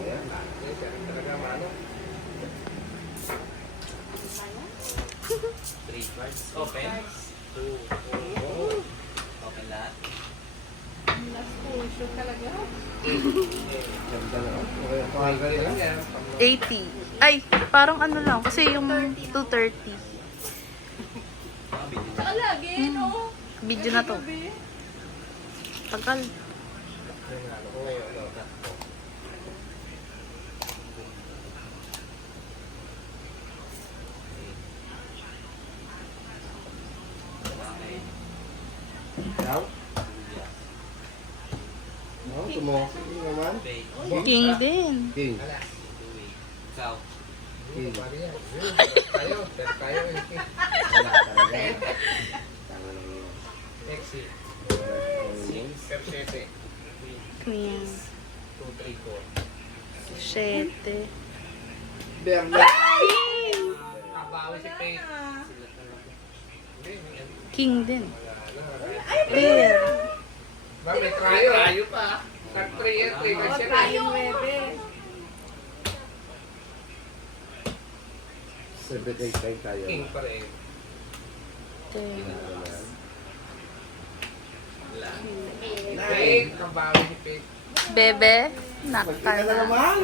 Ayan. Talaga mano. 3 cards. Open. 2, 4. Open lahat. Last puso talaga. Ganda na. Okay, pangalan lang yan. 80. Ay, parang ano lang. Kasi yung 230. Saka lagi, no? Video na to. Gabi-gabi. Tagal. Ikaw? No, tumokit naman. King din. King. Ikaw. King. Tayo, pero tayo. Wala talaga. Tama lang yun. Sexy. Persete. Queen. 2, 3, 4. 7. Berna. Nabawi si Faith. King din. Ay, Pair. ba, may trayo. Trayo pa. Tag 3 yan, 3 cards yan. Tayo, bebe. 7-8 tayo. King pa rin. 10. Faith, nabawi si Faith. Bebe. Magkita na Nakaka. naman.